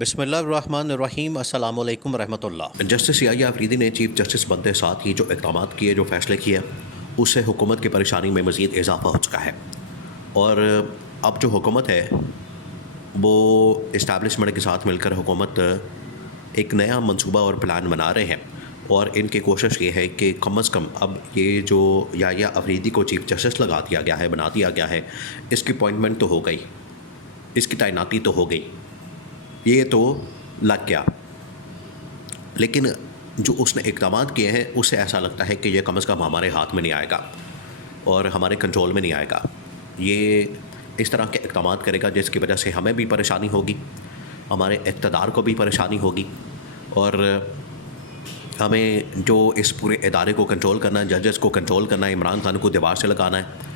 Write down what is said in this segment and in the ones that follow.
بسم اللہ الرحمن الرحیم۔ السلام علیکم ورحمۃ اللہ۔ جسٹس یحییٰ آفریدی نے چیف جسٹس بنتے ساتھ ہی جو اقدامات کیے، جو فیصلے کیے، اس سے حکومت کی پریشانی میں مزید اضافہ ہو چکا ہے، اور اب جو حکومت ہے وہ اسٹیبلشمنٹ کے ساتھ مل کر حکومت ایک نیا منصوبہ اور پلان بنا رہے ہیں، اور ان کی کوشش یہ ہے کہ کم از کم اب یہ جو یحییٰ آفریدی کو چیف جسٹس لگا دیا گیا ہے، بنا دیا گیا ہے، اس کی اپوائنٹمنٹ تو ہو گئی، اس کی تعیناتی تو ہو گئی، یہ تو لگ گیا، لیکن جو اس نے اقدامات کیے ہیں اس سے ایسا لگتا ہے کہ یہ کم از کم ہمارے ہاتھ میں نہیں آئے گا اور ہمارے کنٹرول میں نہیں آئے گا۔ یہ اس طرح کے اقدامات کرے گا جس کی وجہ سے ہمیں بھی پریشانی ہوگی، ہمارے اقتدار کو بھی پریشانی ہوگی، اور ہمیں جو اس پورے ادارے کو کنٹرول کرنا ہے، ججز کو کنٹرول کرنا ہے، عمران خان کو دیوار سے لگانا ہے،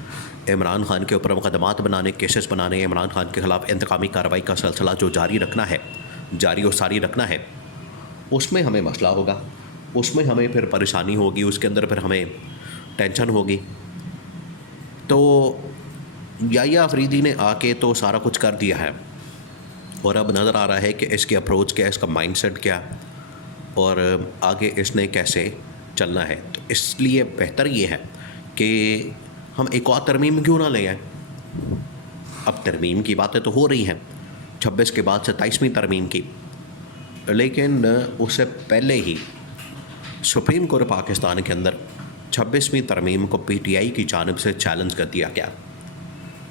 عمران خان کے اوپر مقدمات بنانے، کیسز بنانے، عمران خان کے خلاف انتقامی کارروائی کا سلسلہ جو جاری رکھنا ہے، جاری و ساری رکھنا ہے، اس میں ہمیں مسئلہ ہوگا، اس میں ہمیں پھر پریشانی ہوگی، اس کے اندر پھر ہمیں ٹینشن ہوگی۔ تو یحییٰ آفریدی نے آ کے تو سارا کچھ کر دیا ہے، اور اب نظر آ رہا ہے کہ اس کی اپروچ کیا، اس کا مائنڈ سیٹ کیا، اور آگے اس نے کیسے چلنا ہے۔ تو اس لیے بہتر یہ ہے کہ ہم ایک اور ترمیم کیوں نہ لے آئیں۔ اب ترمیم کی باتیں تو ہو رہی ہیں 26 کے بعد 27ویں ترمیم کی، لیکن اس سے پہلے ہی سپریم کورٹ پاکستان کے اندر 26ویں ترمیم کو پی ٹی آئی کی جانب سے چیلنج کر دیا گیا۔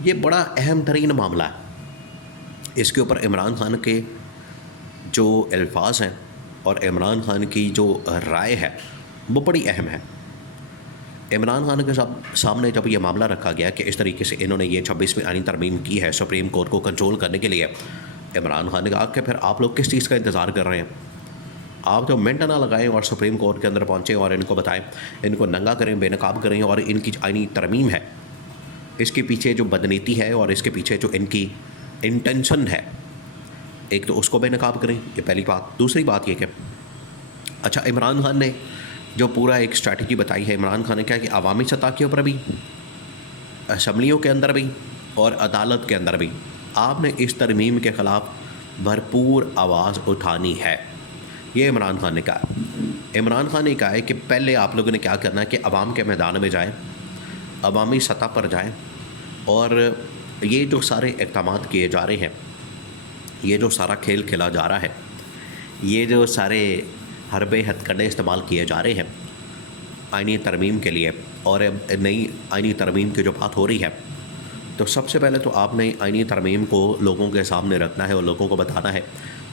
یہ بڑا اہم ترین معاملہ ہے، اس کے اوپر عمران خان کے جو الفاظ ہیں اور عمران خان کی جو رائے ہے وہ بڑی اہم ہے۔ عمران خان کے سامنے جب یہ معاملہ رکھا گیا کہ اس طریقے سے انہوں نے یہ 26ویں آئینی ترمیم کی ہے سپریم کورٹ کو کنٹرول کرنے کے لیے، عمران خان نے کہا کہ پھر آپ لوگ کس چیز کا انتظار کر رہے ہیں؟ آپ جو منٹ نہ لگائیں اور سپریم کورٹ کے اندر پہنچیں اور ان کو بتائیں، ان کو ننگا کریں، بے نقاب کریں، اور ان کی آئینی ترمیم ہے اس کے پیچھے جو بدنیتی ہے اور اس کے پیچھے جو ان کی انٹینشن ہے، ایک تو اس کو بے نقاب کریں، یہ پہلی بات۔ دوسری بات یہ کہ اچھا، عمران خان نے جو پورا ایک اسٹریٹجی بتائی ہے، عمران خان نے کہا کہ عوامی سطح کے اوپر بھی، اسمبلیوں کے اندر بھی اور عدالت کے اندر بھی آپ نے اس ترمیم کے خلاف بھرپور آواز اٹھانی ہے، یہ عمران خان نے کہا۔ عمران خان نے کہا ہے کہ پہلے آپ لوگوں نے کیا کرنا ہے کہ عوام کے میدان میں جائیں، عوامی سطح پر جائیں، اور یہ جو سارے اقدامات کیے جا رہے ہیں، یہ جو سارا کھیل کھیلا جا رہا ہے، یہ جو سارے حربے ہتھ کنڈے استعمال کیے جا رہے ہیں آئینی ترمیم کے لیے، اور نئی آئینی ترمیم کی جو بات ہو رہی ہے، تو سب سے پہلے تو آپ نے آئینی ترمیم کو لوگوں کے سامنے رکھنا ہے اور لوگوں کو بتانا ہے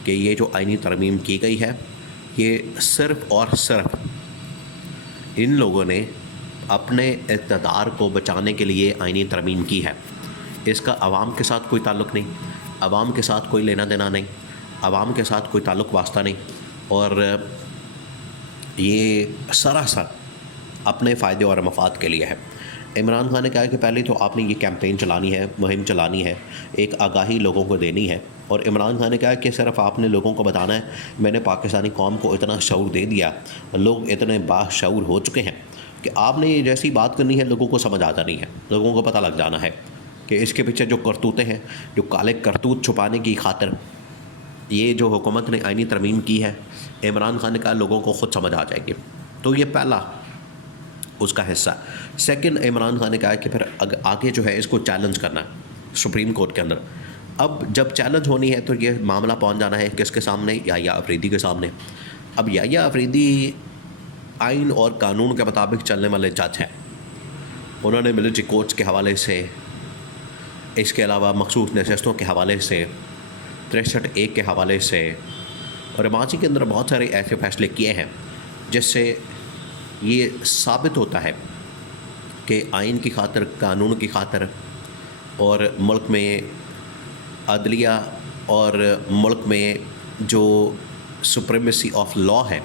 کہ یہ جو آئینی ترمیم کی گئی ہے یہ صرف اور صرف ان لوگوں نے اپنے اقتدار کو بچانے کے لیے آئینی ترمیم کی ہے، اس کا عوام کے ساتھ کوئی تعلق نہیں، عوام کے ساتھ کوئی لینا دینا نہیں، عوام کے ساتھ کوئی تعلق واسطہ نہیں، اور یہ سراسر اپنے فائدے اور مفاد کے لیے ہے۔ عمران خان نے کہا کہ پہلے تو آپ نے یہ کیمپین چلانی ہے، مہم چلانی ہے، ایک آگاہی لوگوں کو دینی ہے، اور عمران خان نے کہا کہ صرف آپ نے لوگوں کو بتانا ہے، میں نے پاکستانی قوم کو اتنا شعور دے دیا، لوگ اتنے باشعور ہو چکے ہیں کہ آپ نے جیسی بات کرنی ہے لوگوں کو سمجھ آ جانی ہے، لوگوں کو پتہ لگ جانا ہے کہ اس کے پیچھے جو کرتوتیں ہیں، جو کالے کرتوت چھپانے کی خاطر یہ جو حکومت نے آئینی ترمیم کی ہے، عمران خان نے کہا لوگوں کو خود سمجھ آ جائے گی۔ تو یہ پہلا اس کا حصہ۔ سیکنڈ، عمران خان نے کہا کہ پھر آگے جو ہے اس کو چیلنج کرنا ہے سپریم کورٹ کے اندر۔ اب جب چیلنج ہونی ہے تو یہ معاملہ پہنچ جانا ہے کس کے سامنے؟ یحییٰ آفریدی کے سامنے۔ اب یحییٰ آفریدی آئین اور قانون کے مطابق چلنے والے جج ہیں، انہوں نے ملٹری کورٹس کے حوالے سے، اس کے علاوہ مخصوص نشستوں کے حوالے سے، 63(1) کے حوالے سے، اور ماضی کے اندر بہت سارے ایسے فیصلے کیے ہیں جس سے یہ ثابت ہوتا ہے کہ آئین کی خاطر، قانون کی خاطر، اور ملک میں عدلیہ اور ملک میں جو سپریمیسی آف لا ہے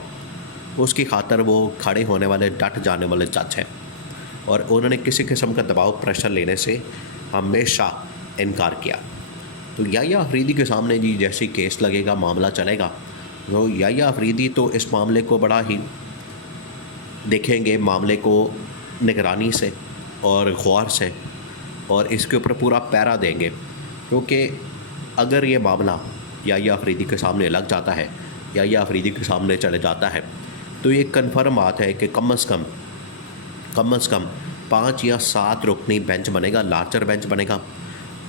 اس کی خاطر وہ کھڑے ہونے والے، ڈٹ جانے والے جج ہیں، اور انہوں نے کسی قسم کا دباؤ، پریشر لینے سے ہمیشہ انکار کیا۔ تو یحییٰ آفریدی کے سامنے جی جیسی کیس لگے گا، معاملہ چلے گا، تو یحییٰ آفریدی تو اس معاملے کو بڑا ہی دیکھیں گے، معاملے کو نگرانی سے اور غور سے، اور اس کے اوپر پورا پیرا دیں گے، کیونکہ اگر یہ معاملہ یحییٰ آفریدی کے سامنے لگ جاتا ہے، یحییٰ آفریدی کے سامنے چلے جاتا ہے، تو یہ کنفرم بات ہے کہ کم از کم 5 یا 7 رکنی بینچ بنے گا، لارجر بینچ بنے گا،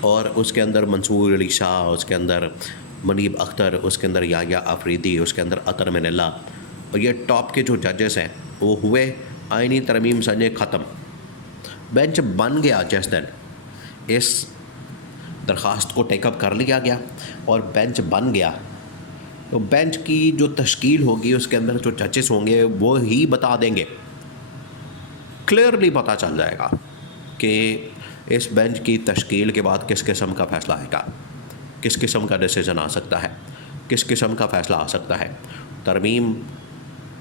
اور اس کے اندر منصور علی شاہ، اس کے اندر منیب اختر، اس کے اندر یحییٰ آفریدی، اس کے اندر اطہر من اللہ، اور یہ ٹاپ کے جو ججز ہیں وہ ہوئے آئینی ترمیم سنجے ختم، بینچ بن گیا جس دن اس درخواست کو ٹیک اپ کر لیا گیا اور بینچ بن گیا، تو بینچ کی جو تشکیل ہوگی اس کے اندر جو ججز ہوں گے وہ ہی بتا دیں گے، کلیئرلی پتہ چل جائے گا کہ اس بینچ کی تشکیل کے بعد کس قسم کا فیصلہ آئے گا، کس قسم کا ڈیسیجن آ سکتا ہے، کس قسم کا فیصلہ آ سکتا ہے۔ ترمیم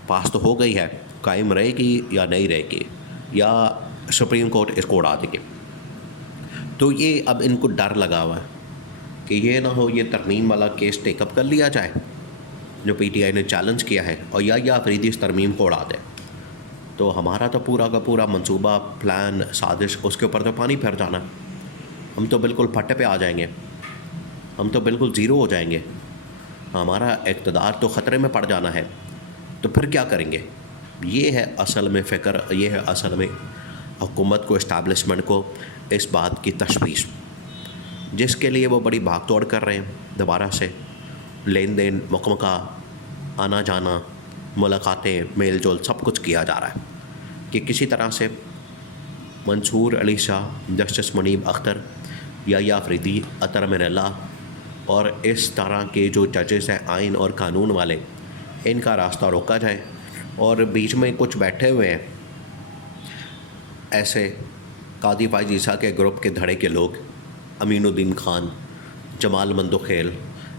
پاس تو ہو گئی ہے، قائم رہے گی یا نہیں رہے گی، یا سپریم کورٹ اس کو اڑا دے گی۔ تو یہ اب ان کو ڈر لگا ہوا ہے کہ یہ نہ ہو یہ ترمیم والا کیس ٹیک اپ کر لیا جائے جو پی ٹی آئی نے چیلنج کیا ہے، اور یحییٰ آفریدی اس ترمیم کو اڑا دے، تو ہمارا تو پورا کا پورا منصوبہ، پلان، سازش، اس کے اوپر تو پانی پھر جانا، ہم تو بالکل پھٹے پہ آ جائیں گے، ہم تو بالکل زیرو ہو جائیں گے، ہمارا اقتدار تو خطرے میں پڑ جانا ہے، تو پھر کیا کریں گے؟ یہ ہے اصل میں فکر، یہ ہے اصل میں حکومت کو، اسٹیبلشمنٹ کو اس بات کی تشویش، جس کے لیے وہ بڑی بھاگ توڑ کر رہے ہیں، دوبارہ سے لین دین، مکمکہ، آنا جانا، ملاقاتیں، میل جول، سب کچھ کیا جا رہا ہے کہ کسی طرح سے منصور علی شاہ، جسٹس منیب اختر، یحییٰ آفریدی، اطہر من اللہ اور اس طرح کے جو ججز ہیں آئین اور قانون والے، ان کا راستہ روکا جائے، اور بیچ میں کچھ بیٹھے ہوئے ہیں ایسے قاضی فائز عیسیٰ کے گروپ کے دھڑے کے لوگ، امین الدین خان، جمال مندوخیل،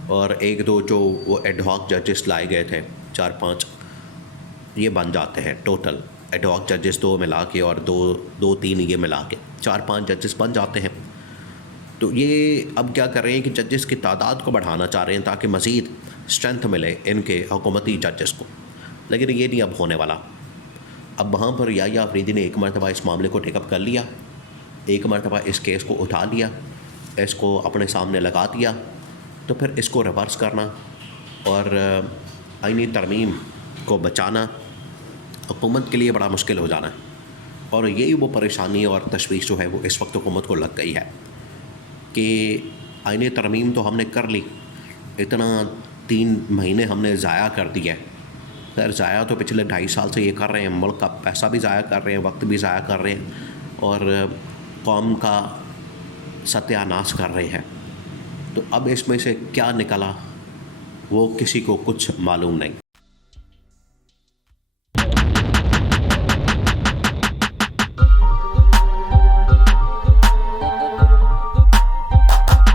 اور ایک دو جو وہ ایڈ ہاک ججز لائے گئے تھے، 4-5، یہ بن جاتے ہیں ٹوٹل ایڈ ہاک ججز 2 ملا کے، اور 2-3 یہ ملا کے 4-5 ججز بن جاتے ہیں۔ تو یہ اب کیا کر رہے ہیں کہ ججز کی تعداد کو بڑھانا چاہ رہے ہیں تاکہ مزید اسٹرینتھ ملے ان کے حکومتی ججز کو، لیکن یہ نہیں اب ہونے والا۔ اب وہاں پر یحییٰ آفریدی نے ایک مرتبہ اس معاملے کو ٹیک اپ کر لیا، ایک مرتبہ اس کیس کو اٹھا لیا، اس کو اپنے سامنے لگا دیا، تو پھر اس کو ریورس کرنا اور آئینی ترمیم کو بچانا حکومت کے لیے بڑا مشکل ہو جانا ہے، اور یہی وہ پریشانی اور تشویش جو ہے وہ اس وقت حکومت کو لگ گئی ہے کہ آئینی ترمیم تو ہم نے کر لی، اتنا 3 مہینے ہم نے ضائع کر دیا ہے، خیر ضائع تو پچھلے 2.5 سال سے یہ کر رہے ہیں، ملک کا پیسہ بھی ضائع کر رہے ہیں، وقت بھی ضائع کر رہے ہیں، اور قوم کا ستیہ ناش کر رہے ہیں، تو اب اس میں سے کیا نکلا وہ کسی کو کچھ معلوم نہیں۔